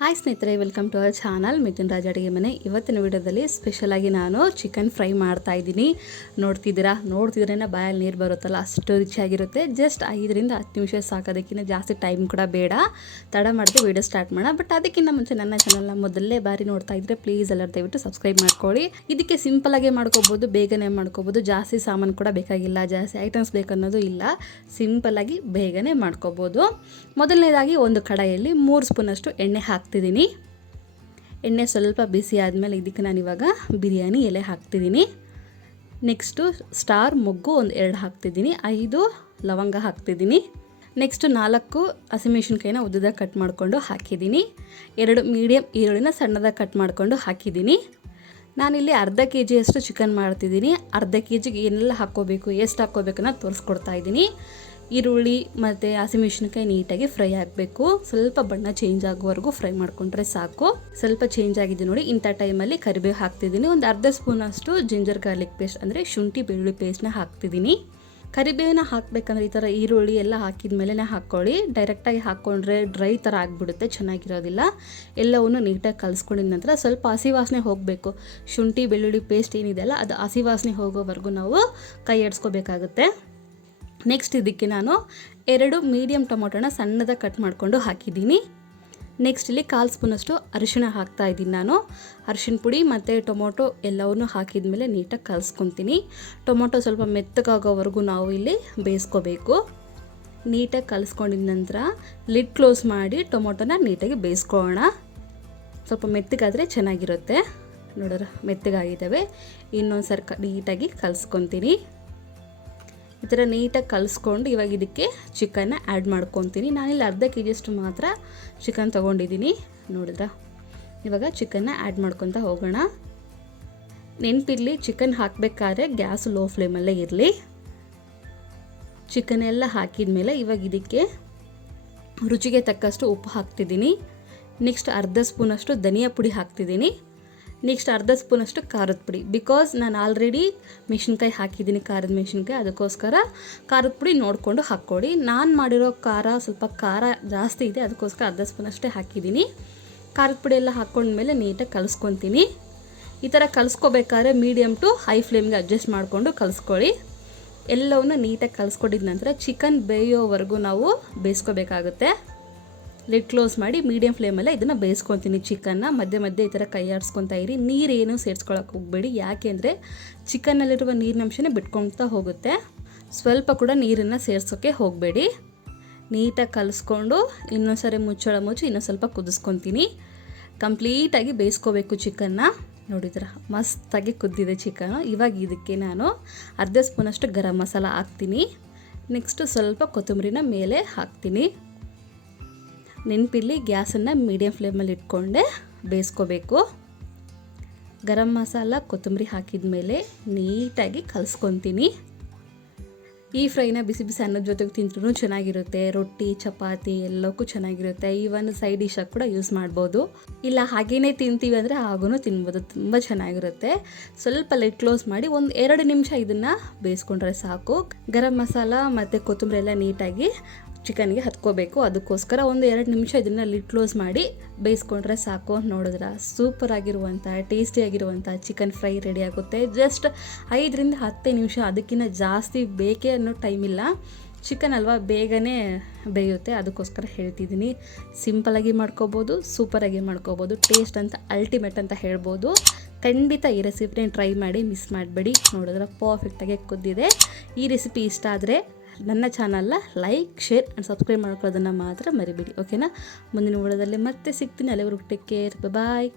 Hi ಸ್ನೇಹಿತರೆ welcome to our channel Mithun Raj ಅಡುಗೆ ಮನೆ. ಇವತ್ತಿನ ವಿಡಿಯೋದಲ್ಲಿ ಸ್ಪೆಷಲಾಗಿ ನಾನು ಚಿಕನ್ ಫ್ರೈ ಮಾಡ್ತಾ ಇದ್ದೀನಿ. ನೋಡ್ತಿದ್ದೀರಾ? ನೋಡ್ತಿದ್ರೇ ಬಾಯಲ್ಲಿ ನೀರು ಬರುತ್ತಲ್ಲ, ಅಷ್ಟು ರುಚಿಯಾಗಿರುತ್ತೆ. ಜಸ್ಟ್ ಐದರಿಂದ ಹತ್ತು ನಿಮಿಷ ಸಾಕೋದಕ್ಕಿಂತ ಜಾಸ್ತಿ ಟೈಮ್ ಕೂಡ ಬೇಡ. ತಡ ಮಾಡಿದೆ ವಿಡಿಯೋ ಸ್ಟಾರ್ಟ್ ಮಾಡೋಣ. ಬಟ್ ಅದಕ್ಕಿಂತ ಮುಂಚೆ ನನ್ನ ಚಾನಲ್ನ ಮೊದಲೇ ಬಾರಿ ನೋಡ್ತಾ ಇದ್ದರೆ ಪ್ಲೀಸ್ ಎಲ್ಲರೂ ದಯವಿಟ್ಟು ಸಬ್ಸ್ಕ್ರೈಬ್ ಮಾಡ್ಕೊಳ್ಳಿ. ಇದಕ್ಕೆ ಸಿಂಪಲಾಗೇ ಮಾಡ್ಕೋಬೋದು, ಬೇಗನೆ ಮಾಡ್ಕೋಬೋದು. ಜಾಸ್ತಿ ಸಾಮಾನು ಕೂಡ ಬೇಕಾಗಿಲ್ಲ, ಜಾಸ್ತಿ ಐಟಮ್ಸ್ ಬೇಕನ್ನೋದು ಇಲ್ಲ. ಸಿಂಪಲಾಗಿ ಬೇಗನೆ ಮಾಡ್ಕೋಬೋದು. ಮೊದಲನೇದಾಗಿ ಒಂದು ಕಡಾಯಲ್ಲಿ ಮೂರು ಸ್ಪೂನಷ್ಟು ಎಣ್ಣೆ ಹಾಕ್ತಿದ್ದೀನಿ. ಎಣ್ಣೆ ಸ್ವಲ್ಪ ಬಿಸಿ ಆದಮೇಲೆ ಇದಕ್ಕೆ ನಾನು ಇವಾಗ ಬಿರಿಯಾನಿ ಎಲೆ ಹಾಕ್ತಿದ್ದೀನಿ. ನೆಕ್ಸ್ಟು ಸ್ಟಾರ್ ಮೊಗ್ಗು ಒಂದು ಎರಡು ಹಾಕ್ತಿದ್ದೀನಿ. ಐದು ಲವಂಗ ಹಾಕ್ತಿದ್ದೀನಿ. ನೆಕ್ಸ್ಟು ನಾಲ್ಕು ಹಸಿಮೆಣ್ಸಿನ್ಕಾಯಿನ ಉದ್ದದಾಗ ಕಟ್ ಮಾಡಿಕೊಂಡು ಹಾಕಿದ್ದೀನಿ. ಎರಡು ಮೀಡಿಯಮ್ ಈರುಳ್ಳಿನ ಸಣ್ಣದಾಗಿ ಕಟ್ ಮಾಡಿಕೊಂಡು ಹಾಕಿದ್ದೀನಿ. ನಾನಿಲ್ಲಿ ಅರ್ಧ ಕೆ ಜಿಯಷ್ಟು ಚಿಕನ್ ಮಾಡ್ತಿದ್ದೀನಿ. ಅರ್ಧ ಕೆ ಜಿಗೆ ಏನೆಲ್ಲ ಹಾಕ್ಕೋಬೇಕು, ಎಷ್ಟು ಹಾಕ್ಕೋಬೇಕನ್ನ ತೋರಿಸ್ಕೊಡ್ತಾ ಇದ್ದೀನಿ. ಈರುಳ್ಳಿ ಮತ್ತು ಹಸಿಮೆಣ್ಸಿನ್ಕಾಯಿ ನೀಟಾಗಿ ಫ್ರೈ ಆಗಬೇಕು. ಸ್ವಲ್ಪ ಬಣ್ಣ ಚೇಂಜ್ ಆಗೋವರೆಗೂ ಫ್ರೈ ಮಾಡ್ಕೊಂಡ್ರೆ ಸಾಕು. ಸ್ವಲ್ಪ ಚೇಂಜ್ ಆಗಿದೆ ನೋಡಿ, ಇಂಥ ಟೈಮಲ್ಲಿ ಕರಿಬೇವು ಹಾಕ್ತಿದ್ದೀನಿ. ಒಂದು ಅರ್ಧ ಸ್ಪೂನಷ್ಟು ಜಿಂಜರ್ ಗಾರ್ಲಿಕ್ ಪೇಸ್ಟ್ ಅಂದರೆ ಶುಂಠಿ ಬೆಳ್ಳುಳ್ಳಿ ಪೇಸ್ಟ್ನ ಹಾಕ್ತಿದ್ದೀನಿ. ಕರಿಬೇವಿನ ಹಾಕಬೇಕಂದ್ರೆ ಈ ಥರ ಈರುಳ್ಳಿ ಎಲ್ಲ ಹಾಕಿದ ಮೇಲೆ ಹಾಕ್ಕೊಳ್ಳಿ ಡೈರೆಕ್ಟಾಗಿ ಹಾಕ್ಕೊಂಡ್ರೆ ಡ್ರೈ ಥರ ಆಗಿಬಿಡುತ್ತೆ, ಚೆನ್ನಾಗಿರೋದಿಲ್ಲ. ಎಲ್ಲವನ್ನು ನೀಟಾಗಿ ಕಲಿಸ್ಕೊಂಡಿದ ನಂತರ ಸ್ವಲ್ಪ ಹಸಿ ವಾಸನೆ ಹೋಗಬೇಕು. ಶುಂಠಿ ಬೆಳ್ಳುಳ್ಳಿ ಪೇಸ್ಟ್ ಏನಿದೆಯಲ್ಲ ಅದು ಹಸಿ ವಾಸನೆ ಹೋಗೋವರೆಗೂ ನಾವು ಕೈ ಆಡಿಸ್ಕೋಬೇಕಾಗುತ್ತೆ ನೆಕ್ಸ್ಟ್ ಇದಕ್ಕೆ ನಾನು ಎರಡು ಮೀಡಿಯಮ್ ಟೊಮೊಟೊನ ಸಣ್ಣದಾಗಿ ಕಟ್ ಮಾಡಿಕೊಂಡು ಹಾಕಿದ್ದೀನಿ. ನೆಕ್ಸ್ಟ್ ಇಲ್ಲಿ ಕಾಲು ಸ್ಪೂನಷ್ಟು ಅರಿಶಿಣ ಹಾಕ್ತಾ ಇದ್ದೀನಿ ನಾನು. ಅರಿಶಿನ ಪುಡಿ ಮತ್ತು ಟೊಮೊಟೊ ಎಲ್ಲವನ್ನೂ ಹಾಕಿದ ಮೇಲೆ ನೀಟಾಗಿ ಕಲಿಸ್ಕೊತೀನಿ. ಟೊಮೊಟೊ ಸ್ವಲ್ಪ ಮೆತ್ತಗಾಗೋವರೆಗೂ ನಾವು ಇಲ್ಲಿ ಬೇಯಿಸ್ಕೋಬೇಕು. ನೀಟಾಗಿ ಕಲಿಸ್ಕೊಂಡಿದ ನಂತರ ಲಿಡ್ ಕ್ಲೋಸ್ ಮಾಡಿ ಟೊಮೊಟೊನ ನೀಟಾಗಿ ಬೇಯಿಸ್ಕೊಳ್ಳೋಣ. ಸ್ವಲ್ಪ ಮೆತ್ತಗಾದರೆ ಚೆನ್ನಾಗಿರುತ್ತೆ. ನೋಡೋರು, ಮೆತ್ತಗಾಗಿದ್ದಾವೆ. ಇನ್ನೊಂದು ಸರ್ಕ ನೀಟಾಗಿ ಕಲಿಸ್ಕೊತೀನಿ. ಈ ಥರ ನೀಟಾಗಿ ಕಲಿಸ್ಕೊಂಡು ಇವಾಗ ಇದಕ್ಕೆ ಚಿಕನ್ನ ಆ್ಯಡ್ ಮಾಡ್ಕೊತೀನಿ. ನಾನಿಲ್ಲಿ ಅರ್ಧ ಕೆ ಜಿಯಷ್ಟು ಮಾತ್ರ ಚಿಕನ್ ತೊಗೊಂಡಿದ್ದೀನಿ. ನೋಡಿದ್ರ? ಇವಾಗ ಚಿಕನ್ನ ಆ್ಯಡ್ ಮಾಡ್ಕೊತ ಹೋಗೋಣ. ನೆನಪಿರಲಿ ಚಿಕನ್ ಹಾಕಬೇಕಾದ್ರೆ ಗ್ಯಾಸ್ ಲೋ ಫ್ಲೇಮಲ್ಲೇ ಇರಲಿ. ಚಿಕನ್ ಎಲ್ಲ ಹಾಕಿದ ಮೇಲೆ ಇವಾಗ ಇದಕ್ಕೆ ರುಚಿಗೆ ತಕ್ಕಷ್ಟು ಉಪ್ಪು ಹಾಕ್ತಿದ್ದೀನಿ. ನೆಕ್ಸ್ಟ್ ಅರ್ಧ ಸ್ಪೂನಷ್ಟು ಧನಿಯಾ ಪುಡಿ ಹಾಕ್ತಿದ್ದೀನಿ. ನೆಕ್ಸ್ಟ್ ಅರ್ಧ ಸ್ಪೂನಷ್ಟು ಖಾರದ ಪುಡಿ. ಬಿಕಾಸ್ ನಾನು ಆಲ್ರೆಡಿ ಮೆಣಸಿನ್ಕಾಯಿ ಹಾಕಿದ್ದೀನಿ, ಖಾರದ ಮೆಣಸಿನ್ಕಾಯಿ, ಅದಕ್ಕೋಸ್ಕರ ಖಾರದ ಪುಡಿ ನೋಡಿಕೊಂಡು ಹಾಕ್ಕೊಡಿ ನಾನು ಮಾಡಿರೋ ಖಾರ ಸ್ವಲ್ಪ ಖಾರ ಜಾಸ್ತಿ ಇದೆ, ಅದಕ್ಕೋಸ್ಕರ ಅರ್ಧ ಸ್ಪೂನಷ್ಟೇ ಹಾಕಿದ್ದೀನಿ. ಖಾರದ ಪುಡಿ ಎಲ್ಲ ಹಾಕ್ಕೊಂಡ್ಮೇಲೆ ನೀಟಾಗಿ ಕಲಿಸ್ಕೊತೀನಿ. ಈ ಥರ ಕಲಿಸ್ಕೋಬೇಕಾದ್ರೆ ಮೀಡಿಯಮ್ ಟು ಹೈ ಫ್ಲೇಮ್ಗೆ ಅಡ್ಜಸ್ಟ್ ಮಾಡಿಕೊಂಡು ಕಲಿಸ್ಕೊಳ್ಳಿ. ಎಲ್ಲವನ್ನು ನೀಟಾಗಿ ಕಲಿಸ್ಕೊಟ್ಟಿದ ನಂತರ ಚಿಕನ್ ಬೇಯೋವರೆಗೂ ನಾವು ಬೇಯಿಸ್ಕೋಬೇಕಾಗುತ್ತೆ. ಲಿಡ್ ಕ್ಲೋಸ್ ಮಾಡಿ ಮೀಡಿಯಂ ಫ್ಲೇಮಲ್ಲೇ ಇದನ್ನು ಬೇಯಿಸ್ಕೊತೀನಿ ಚಿಕನ್ನ ಮಧ್ಯೆ ಮಧ್ಯೆ ಈ ಥರ ಕೈ ಆಡಿಸ್ಕೊತಾ ಇರಿ. ನೀರೇನು ಸೇರಿಸ್ಕೊಳಕ್ಕೆ ಹೋಗಬೇಡಿ. ಯಾಕೆಂದರೆ ಚಿಕನ್ನಲ್ಲಿರುವ ನೀರಿನಂಶನೇ ಬಿಟ್ಕೊಳ್ತಾ ಹೋಗುತ್ತೆ. ಸ್ವಲ್ಪ ಕೂಡ ನೀರನ್ನು ಸೇರ್ಸೋಕ್ಕೆ ಹೋಗಬೇಡಿ. ನೀಟಾಗಿ ಕಲಿಸ್ಕೊಂಡು ಇನ್ನೊಂದು ಸರಿ ಮುಚ್ಚಳ ಮುಚ್ಚಿ ಇನ್ನೊಂದು ಸ್ವಲ್ಪ ಕುದಿಸ್ಕೊತೀನಿ ಕಂಪ್ಲೀಟಾಗಿ ಬೇಯಿಸ್ಕೋಬೇಕು ಚಿಕನ್ನ ನೋಡಿದ್ರ ಮಸ್ತಾಗಿ ಕುದ್ದಿದೆ ಚಿಕನ್ ಇವಾಗ ಇದಕ್ಕೆ ನಾನು ಅರ್ಧ ಸ್ಪೂನಷ್ಟು ಗರಂ ಮಸಾಲ ಹಾಕ್ತೀನಿ. ನೆಕ್ಸ್ಟು ಸ್ವಲ್ಪ ಕೊತ್ತಂಬರಿನ ಮೇಲೆ ಹಾಕ್ತೀನಿ. ನೆನಪಿಲ್ಲಿ ಗ್ಯಾಸನ್ನು ಮೀಡಿಯಂ ಫ್ಲೇಮಲ್ಲಿ ಇಟ್ಕೊಂಡೆ ಬೇಯಿಸ್ಕೋಬೇಕು. ಗರಂ ಮಸಾಲ, ಕೊತ್ತಂಬರಿ ಹಾಕಿದ ಮೇಲೆ ನೀಟಾಗಿ ಕಲಸ್ಕೊತೀನಿ. ಈ ಫ್ರೈನ ಬಿಸಿ ಬಿಸಿ ಅನ್ನದ ಜೊತೆಗೆ ತಿಂದ್ರೂ ಚೆನ್ನಾಗಿರುತ್ತೆ. ರೊಟ್ಟಿ, ಚಪಾತಿ ಎಲ್ಲಕ್ಕೂ ಚೆನ್ನಾಗಿರುತ್ತೆ. ಈವನ್ ಸೈಡ್ ಡಿಶಾಗಿ ಕೂಡ ಯೂಸ್ ಮಾಡ್ಬೋದು. ಇಲ್ಲ, ಹಾಗೇನೇ ತಿಂತೀವಿ ಅಂದರೆ ಹಾಗೂ ತಿನ್ಬೋದು. ತುಂಬ ಚೆನ್ನಾಗಿರುತ್ತೆ. ಸ್ವಲ್ಪ ಲೈಟ್ ಕ್ಲೋಸ್ ಮಾಡಿ ಒಂದು ಎರಡು ನಿಮಿಷ ಇದನ್ನು ಬೇಯಿಸ್ಕೊಂಡ್ರೆ ಸಾಕು. ಗರಂ ಮಸಾಲ ಮತ್ತು ಕೊತ್ತಂಬರಿ ಎಲ್ಲ ನೀಟಾಗಿ ಚಿಕನ್ಗೆ ಹತ್ಕೋಬೇಕು. ಅದಕ್ಕೋಸ್ಕರ ಒಂದು ಎರಡು ನಿಮಿಷ ಇದನ್ನು ಲಿಡ್ ಕ್ಲೋಸ್ ಮಾಡಿ ಬೇಯಿಸ್ಕೊಂಡ್ರೆ ಸಾಕು ನೋಡಿದ್ರೆ. ಸೂಪರ್ ಆಗಿರುವಂಥ ಟೇಸ್ಟಿಯಾಗಿರುವಂಥ ಚಿಕನ್ ಫ್ರೈ ರೆಡಿ ಆಗುತ್ತೆ. ಜಸ್ಟ್ ಐದರಿಂದ ಹತ್ತೇ ನಿಮಿಷ ಅದಕ್ಕಿಂತ ಜಾಸ್ತಿ ಬೇಕೇ ಅನ್ನೋ ಟೈಮ್ ಇಲ್ಲ. ಚಿಕನ್ ಅಲ್ವಾ ಬೇಗನೆ ಬೇಯುತ್ತೆ. ಅದಕ್ಕೋಸ್ಕರ ಹೇಳ್ತಿದ್ದೀನಿ. ಸಿಂಪಲಾಗಿ ಮಾಡ್ಕೋಬೋದು ಸೂಪರಾಗಿ ಮಾಡ್ಕೋಬೋದು. ಟೇಸ್ಟ್ ಅಂತ ಅಲ್ಟಿಮೇಟ್ ಅಂತ ಹೇಳ್ಬೋದು. ಖಂಡಿತ ಈ ರೆಸಿಪಿನೇ ಟ್ರೈ ಮಾಡಿ ಮಿಸ್ ಮಾಡಬೇಡಿ. ನೋಡಿದ್ರೆ ಪರ್ಫೆಕ್ಟಾಗಿ ಕುದ್ದಿದೆ. ಈ ರೆಸಿಪಿ ಇಷ್ಟ ಆದರೆ ನನ್ನ ಚಾನಲ್ನ ಲೈಕ್, ಶೇರ್ ಆ್ಯಂಡ್ ಸಬ್ಸ್ಕ್ರೈಬ್ ಮಾಡ್ಕೊಳ್ಳೋದನ್ನು ಮಾತ್ರ ಮರಿಬೇಡಿ ಓಕೆನಾ ಮುಂದಿನ ವಿಡಿಯೋದಲ್ಲಿ ಮತ್ತೆ ಸಿಗ್ತೀನಿ. ಅಲ್ಲಿವರೆಗೂ ಟೇಕ್ ಕೇರ್ ಬಾಯ್